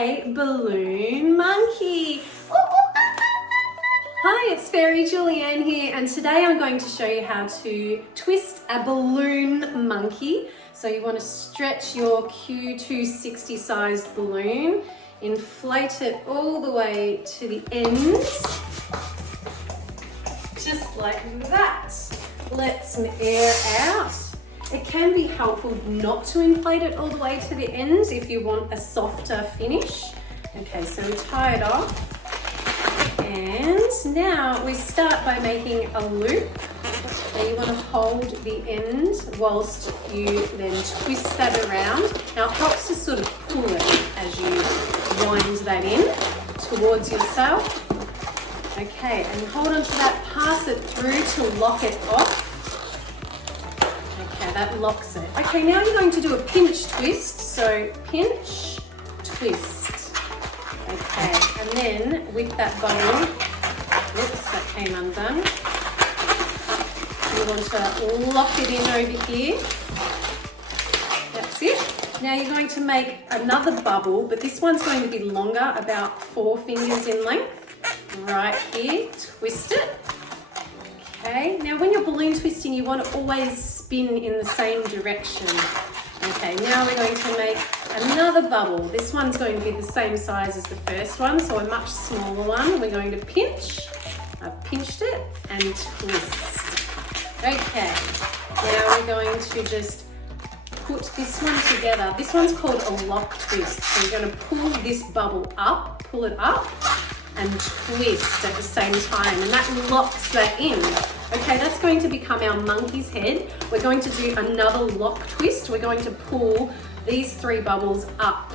a balloon monkey. Hi, it's Fairy Julianne here, and today I'm going to show you how to twist a balloon monkey. So you want to stretch your Q260 sized balloon, inflate it all the way to the end, just like that. Let some air out. It can be helpful not to inflate it all the way to the end if you want a softer finish. Okay, so we tie it off. And now we start by making a loop. Now you want to hold the end whilst you then twist that around. Now it helps to sort of pull it as you wind that in towards yourself. Okay, and hold on to that, pass it through to lock it off. Okay, that locks it. Okay, now you're going to do a pinch twist. So pinch, twist. Okay, and then with that bubble, oops, that came undone. You want to lock it in over here. That's it. Now you're going to make another bubble, but this one's going to be longer, about 4 fingers in length. Right here, twist it. Okay, now when you're balloon twisting, you want to always spin in the same direction. Okay, now we're going to make another bubble. This one's going to be the same size as the first one, so a much smaller one. We're going to pinch. I've pinched it and twist. Okay, now we're going to just put this one together. This one's called a lock twist. So you're going to pull this bubble up, pull it up, and twist at the same time, and that locks that in. Okay, that's going to become our monkey's head. We're going to do another lock twist. We're going to pull these 3 bubbles up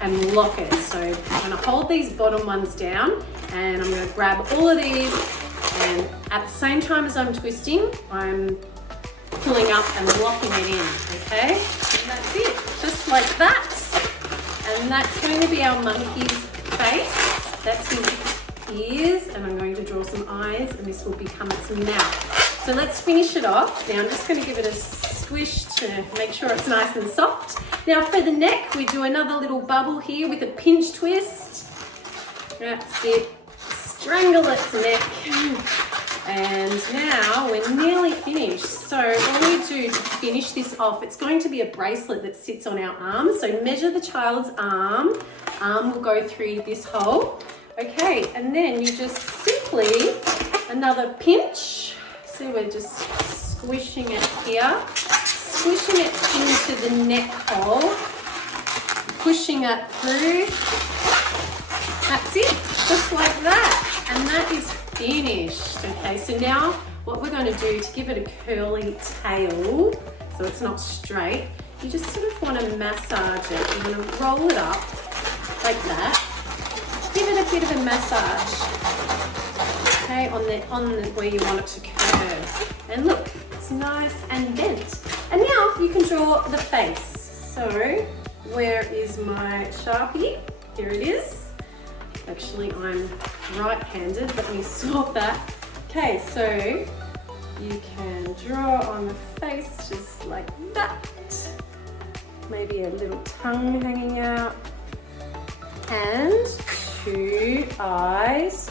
and lock it. So I'm going to hold these bottom ones down, and I'm going to grab all of these, and at the same time as I'm twisting, I'm pulling up and locking it in. Okay, and that's it, just like that. And that's going to be our monkey's face. That's his ears, and I'm going to draw some eyes, and this will become its mouth. So let's finish it off. Now I'm just going to give it a squish to make sure it's nice and soft. Now for the neck, we do another little bubble here with a pinch twist. That's it. Strangle its neck. And now we're nearly finished. So all we do to finish this off, it's going to be a bracelet that sits on our arm. So measure the child's arm. Arm will go through this hole. Okay, and then you just simply, another pinch. So we're just squishing it here. Squishing it into the neck hole. Pushing it through. That's it, just like that. And that is finished. Okay, so now what we're going to do to give it a curly tail, so it's not straight, you just sort of want to massage it. You want to roll it up like that. Give it a bit of a massage, okay, on the where you want it to curve. And look, it's nice and bent. And now you can draw the face. So where is my Sharpie? Here it is. Actually, I'm right-handed. Let me swap that. Okay, so you can draw on the face just like that. Maybe a little tongue hanging out. And 2 eyes.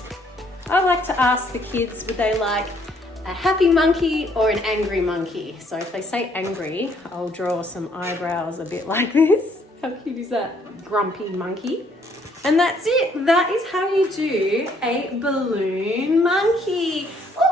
I like to ask the kids, would they like a happy monkey or an angry monkey? So if they say angry, I'll draw some eyebrows a bit like this. How cute is that? Grumpy monkey. And that's it. That is how you do a balloon monkey. Ooh.